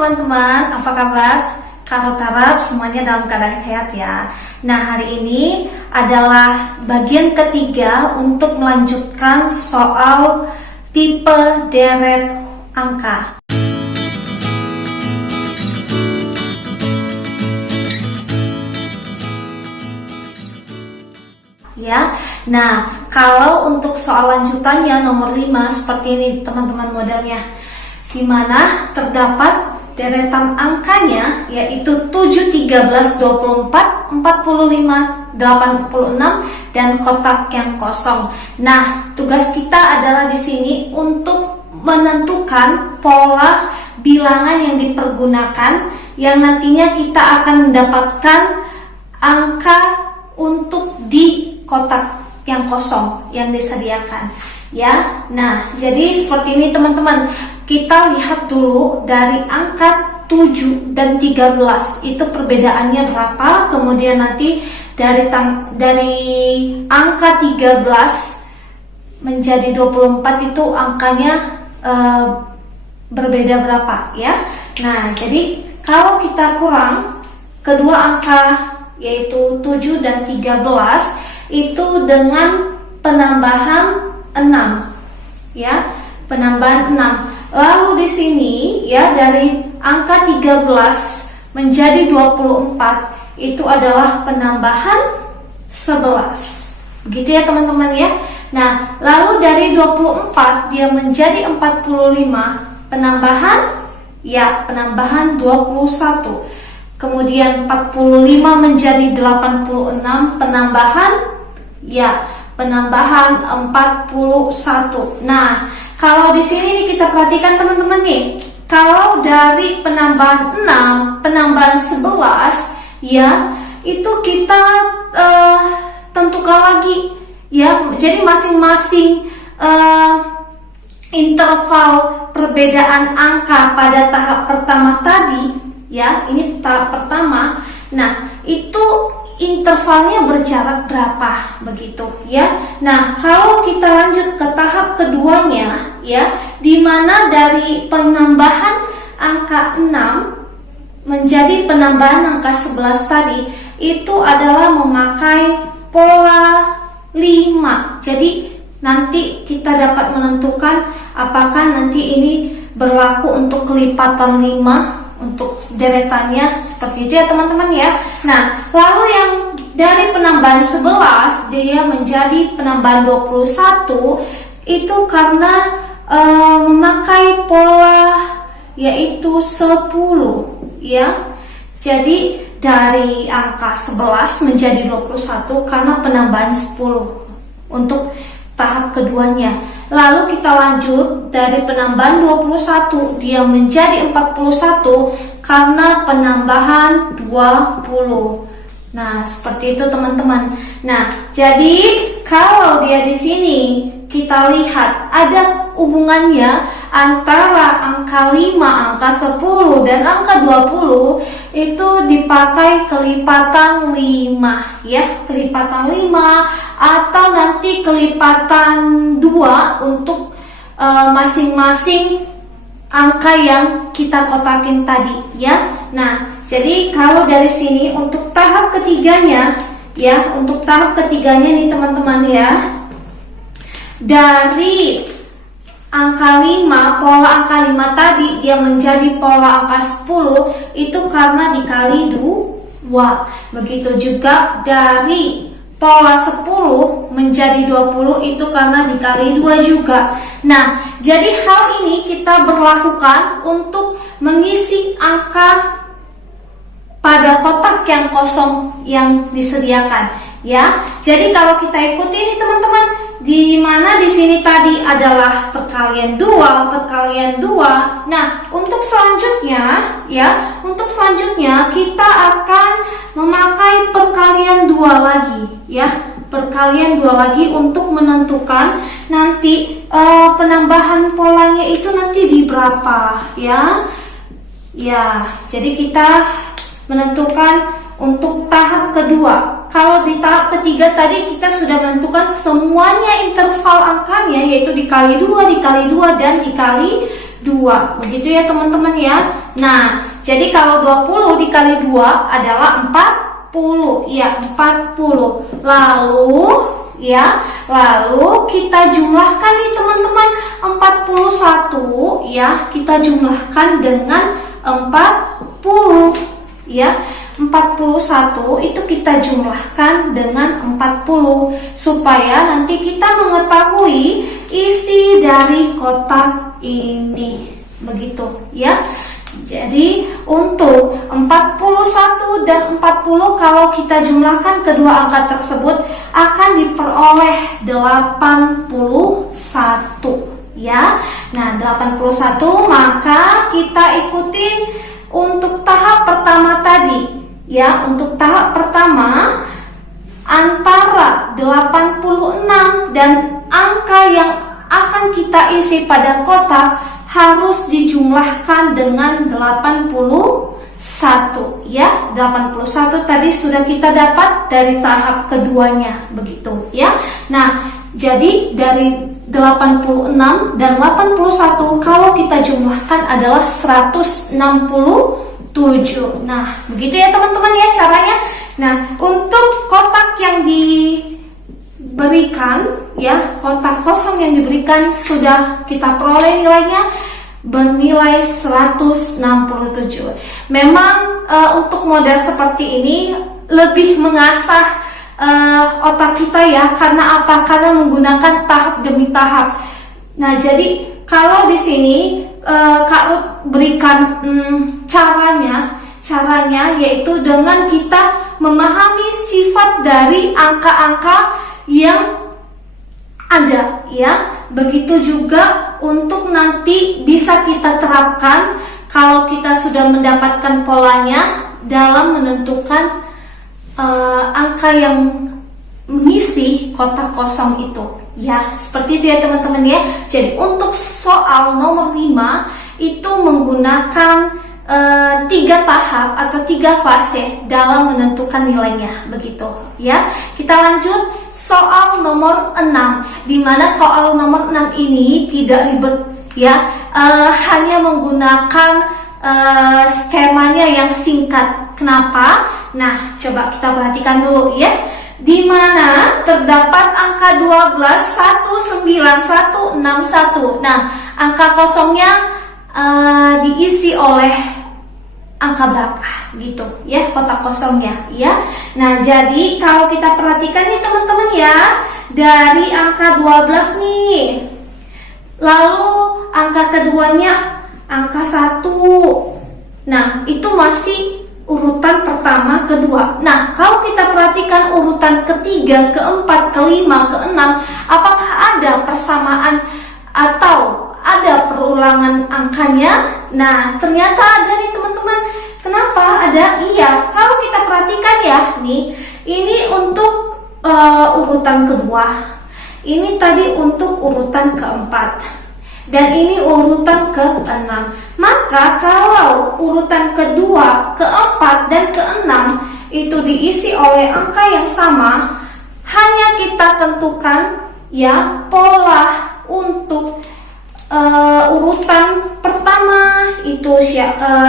teman-teman, apa kabar? Karo harap semuanya dalam keadaan sehat ya. Nah, hari ini adalah bagian ketiga untuk melanjutkan soal tipe deret angka. Ya, nah kalau untuk soal lanjutannya nomor 5 seperti ini teman-teman modelnya, di mana terdapat deretan angkanya yaitu 7, 13, 24, 45, 86 dan kotak yang kosong. Nah, tugas kita adalah di sini untuk menentukan pola bilangan yang dipergunakan yang nantinya kita akan mendapatkan angka untuk di kotak yang kosong yang disediakan ya. Nah, jadi seperti ini teman-teman. Kita lihat dulu dari angka 7 dan 13 itu perbedaannya berapa. Kemudian nanti dari angka 13 menjadi 24 itu angkanya berbeda berapa ya. Nah, jadi kalau kita kurang kedua angka yaitu 7 dan 13 itu dengan penambahan 6 ya, penambahan 6. Lalu di sini ya dari angka 13 menjadi 24 itu adalah penambahan 11. Begitu ya teman-teman ya. Nah, lalu dari 24 dia menjadi 45, penambahan 21. Kemudian 45 menjadi 86, penambahan 41. Nah, kalau di sini nih kita perhatikan teman-teman nih, kalau dari penambahan 6, penambahan 11 ya, itu kita tentukan lagi ya. Jadi masing-masing interval perbedaan angka pada tahap pertama tadi ya, ini tahap pertama. Nah, itu intervalnya berjarak berapa begitu ya. Nah, kalau kita lanjut ke tahap keduanya ya, di mana dari penambahan angka 6 menjadi penambahan angka 11 tadi itu adalah memakai pola 5. Jadi nanti kita dapat menentukan apakah nanti ini berlaku untuk kelipatan 5 untuk deretannya seperti itu ya teman-teman ya. Nah, lalu yang dari penambahan 11 dia menjadi penambahan 21 itu karena memakai pola yaitu 10 ya. Jadi dari angka 11 menjadi 21 karena penambahan 10 untuk tahap keduanya. Lalu kita lanjut dari penambahan 21 dia menjadi 41 karena penambahan 20. Nah, seperti itu teman-teman. Nah, jadi kalau dia di sini kita lihat ada hubungannya antara angka 5, angka 10 dan angka 20 itu dipakai kelipatan 5 ya, kelipatan 5 atau nanti kelipatan 2 untuk masing-masing angka yang kita kotakin tadi ya. Nah, jadi kalau dari sini untuk tahap ketiganya ya, untuk tahap ketiganya nih teman-teman ya, dari angka 5, pola angka 5 tadi dia menjadi pola angka 10 itu karena dikali 2. Begitu juga dari pola 10 menjadi 20 itu karena dikali 2 juga. Nah, jadi hal ini kita berlakukan untuk mengisi angka pada kotak yang kosong yang disediakan ya. Jadi kalau kita ikuti ini teman-teman, di mana di sini tadi adalah perkalian 2, perkalian 2. Nah, untuk selanjutnya ya, untuk selanjutnya kita akan memakai perkalian 2 lagi ya. Perkalian 2 lagi untuk menentukan nanti penambahan polanya itu nanti di berapa ya. Ya, jadi kita menentukan untuk tahap kedua. Kalau di tahap ketiga tadi kita sudah menentukan semuanya interval angkanya yaitu dikali 2, dikali 2 dan dikali 2. Begitu ya teman-teman ya. Nah, jadi kalau 20 dikali 2 adalah 40. Ya, 40. Lalu kita jumlahkan nih teman-teman. 41 ya, kita jumlahkan dengan 40 ya. 41 itu kita jumlahkan dengan 40 supaya nanti kita mengetahui isi dari kotak ini. Begitu ya. Jadi untuk 41 dan 40 kalau kita jumlahkan kedua angka tersebut akan diperoleh 81 ya. Nah, 81 maka kita ikutin untuk tahap pertama tadi ya. Untuk tahap pertama antara 86 dan angka yang akan kita isi pada kotak harus dijumlahkan dengan 81 ya. 81 tadi sudah kita dapat dari tahap keduanya, begitu ya. Nah, jadi dari 86 dan 81 kalau kita jumlahkan adalah 167. Nah, begitu ya teman-teman ya caranya. Nah, untuk kotak yang diberikan ya, kotak kosong yang diberikan sudah kita peroleh nilainya bernilai 167. Memang untuk model seperti ini lebih mengasah otak kita ya. Karena apa? Karena menggunakan tahap demi tahap. Nah, jadi kalau di sini Kak Ruth berikan caranya yaitu dengan kita memahami sifat dari angka-angka yang ada ya. Begitu juga untuk nanti bisa kita terapkan kalau kita sudah mendapatkan polanya dalam menentukan angka yang mengisi kotak kosong itu ya. Seperti itu ya teman-teman ya. Jadi untuk soal nomor 5 itu menggunakan 3 tahap atau 3 fase dalam menentukan nilainya, begitu ya. Kita lanjut soal nomor 6, di mana soal nomor 6 ini tidak ribet ya, hanya menggunakan skemanya yang singkat. Kenapa? Nah, coba kita perhatikan dulu ya. Di mana terdapat angka 12, 191, 61. Nah, angka kosongnya diisi oleh angka berapa gitu ya, kotak kosongnya ya. Nah, jadi kalau kita perhatikan nih teman-teman ya, dari angka 12 nih, lalu angka keduanya angka 1. Nah, itu masih urutan pertama, kedua. Nah, kalau kita perhatikan urutan ketiga, keempat, kelima, keenam, apakah ada persamaan atau ada perulangan angkanya? Nah, ternyata ada nih teman-teman. Kenapa ada? Iya, kalau kita perhatikan ya, nih, ini untuk urutan kedua, ini tadi untuk urutan keempat, dan ini urutan ke-6. Maka kalau urutan kedua, keempat, dan ke-6 itu diisi oleh angka yang sama, hanya kita tentukan ya pola untuk urutan pertama itu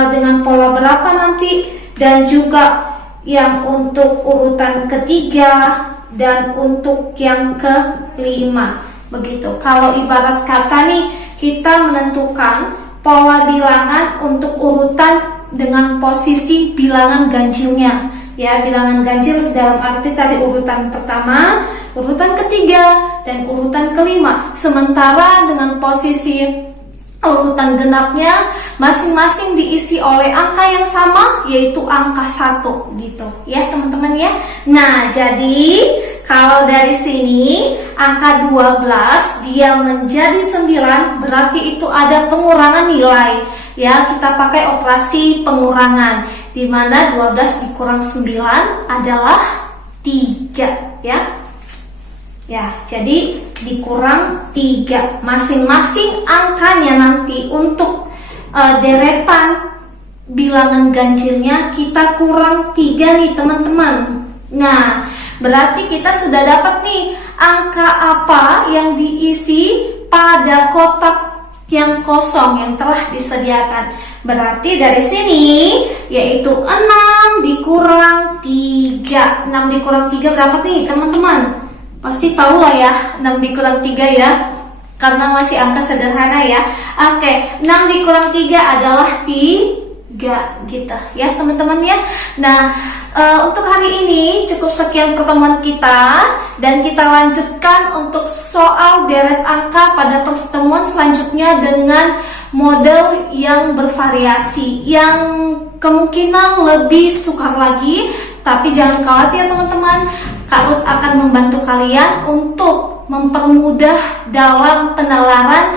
dengan pola berapa nanti, dan juga yang untuk urutan ketiga dan untuk yang kelima, begitu. Kalau ibarat kata nih, kita menentukan pola bilangan untuk urutan dengan posisi bilangan ganjilnya ya. Bilangan ganjil dalam arti tadi urutan pertama, urutan ketiga, dan urutan kelima. Sementara dengan posisi urutan genapnya masing-masing diisi oleh angka yang sama, yaitu angka 1 gitu ya teman-teman ya. Nah, jadi kalau dari sini angka 12 dia menjadi 9, berarti itu ada pengurangan nilai ya. Kita pakai operasi pengurangan, di mana 12 dikurang 9 adalah 3 ya. Ya, jadi dikurang 3. Masing-masing angkanya nanti untuk deretan bilangan ganjilnya kita kurang 3 nih teman-teman. Nah, berarti kita sudah dapat nih angka apa yang diisi pada kotak yang kosong yang telah disediakan. Berarti dari sini yaitu 6 dikurang 3. 6 dikurang 3 berapa nih teman-teman? Pasti tahu lah ya 6 dikurang 3 ya, karena masih angka sederhana ya. Oke, 6 dikurang 3 adalah 3 gitu ya teman-teman ya. Nah, untuk hari ini cukup sekian pertemuan kita, dan kita lanjutkan untuk soal deret angka pada pertemuan selanjutnya dengan model yang bervariasi, yang kemungkinan lebih sukar lagi. Tapi jangan khawatir teman-teman, Kak Ruth akan membantu kalian untuk mempermudah dalam penalaran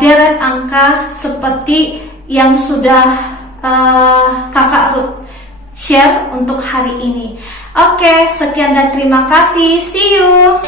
deret angka seperti yang sudah Kakak Ruth share untuk hari ini. Oke, sekian dan terima kasih. See you.